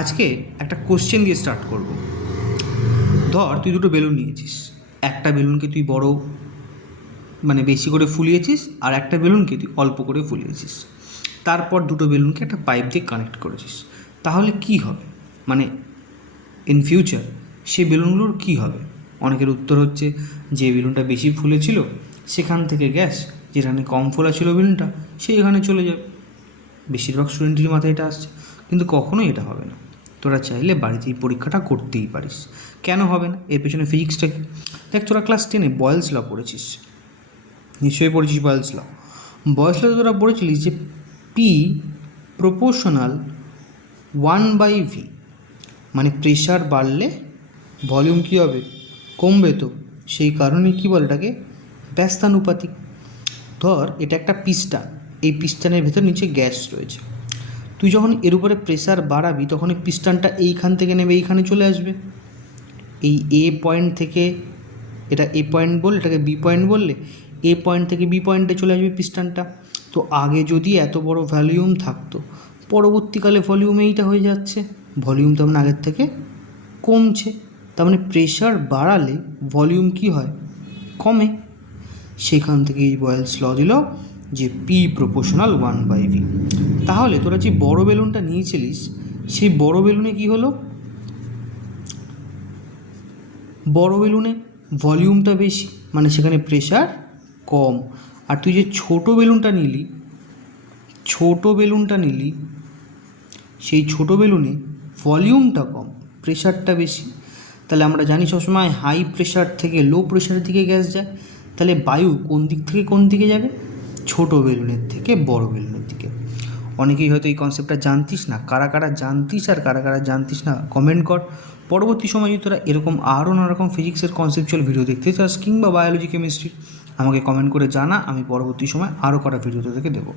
আজকে একটা কোশ্চেন দিয়ে স্টার্ট করব। ধর তুই দুটো বেলুন নিয়েছিস, একটা বেলুনকে তুই বড় মানে বেশি করে ফুলিয়েছিস, আর একটা বেলুনকে তুই অল্প করে ফুলিয়েছিস। তারপর দুটো বেলুনকে একটা পাইপ দিয়ে কানেক্ট করেছিস। তাহলে কি হবে, মানে ইন ফিউচার সেই বেলুনগুলোর কী হবে? অনেকের উত্তর হচ্ছে যে বেলুনটা বেশি ফুলেছিল সেখান থেকে গ্যাস, যেখানে কম ফোলা ছিল বেলুনটা সেইখানে চলে যাবে। বেশিরভাগ স্টুডেন্টেরই মাথায় এটা আসছে, কিন্তু কখনোই এটা হবে না। তোরা চাইলে বাড়িতে এই পরীক্ষাটা করতেই পারিস। কেন হবে না? এর পেছনে ফিজিক্সটা কি? দেখ, তোরা ক্লাস 10-এ বয়েলস ল পড়েছিস, নিশ্চয়ই পড়েছিস বয়েলস ল। বয়েলস ল তোরা পড়েছিলিস যে পি প্রপোর্শনাল 1/v, মানে প্রেশার বাড়লে ভলিউম কী হবে? কমবে। তো সেই কারণে কী বলে এটাকে ব্যস্তানুপাতিক। ধর এটা একটা পিস্টন, এই পিস্টনের ভেতর নিচে গ্যাস রয়েছে। তুই যখন এর উপরে প্রেসার বাড়াবি তখন এই পিস্টনটা এইখান থেকে নেমে এইখানে চলে আসবে। এই এ পয়েন্ট থেকে, এটা এ পয়েন্ট বললে, এটাকে বি পয়েন্ট বললে, এ পয়েন্ট থেকে বি পয়েন্টে চলে আসবে পিস্টনটা। তো আগে যদি এত বড় ভলিউম থাকতো, পরবর্তীকালে ভলিউম এইটা হয়ে যাচ্ছে। ভলিউম তো মানে আগের থেকে কমছে, তার মানে প্রেশার বাড়ালে ভলিউম কী হয়? কমে। সেখান থেকে এই বয়েলস ল দিল যে পি প্রপোর্শনাল 1/v। তাহলে তোরা যে বড় বেলুনটা নিয়েছিলিস সেই বড় বেলুনে কি হলো? বড় বেলুনে ভলিউমটা বেশি, মানে সেখানে প্রেশার কম। আর তুই যে ছোট বেলুনটা নিলি সেই ছোট বেলুনে ভলিউমটা কম, প্রেশারটা বেশি। তাহলে আমরা জানি সবসময় হাই প্রেশার থেকে লো প্রেশারের দিকে গ্যাস যায়। তাহলে বায়ু কোন দিক থেকে কোন দিকে যাবে? ছোট বেলুনের থেকে বড় বেলুনের দিকে। অনেকেই হয়তো এই কনসেপ্টটা জানতিস না। কারা কারা জানতিস আর কারা কারা জানতিস না কমেন্ট কর। পরবর্তী সময় যদি তোরা এরকম আরও নানা রকম ফিজিক্সের কনসেপচুয়াল ভিডিও দেখতে চাস কিংবা বায়োলজি কেমিস্ট্রি, আমাকে কমেন্ট করে জানা। আমি পরবর্তী সময় আরও কটা ভিডিও তোদেরকে দেবো।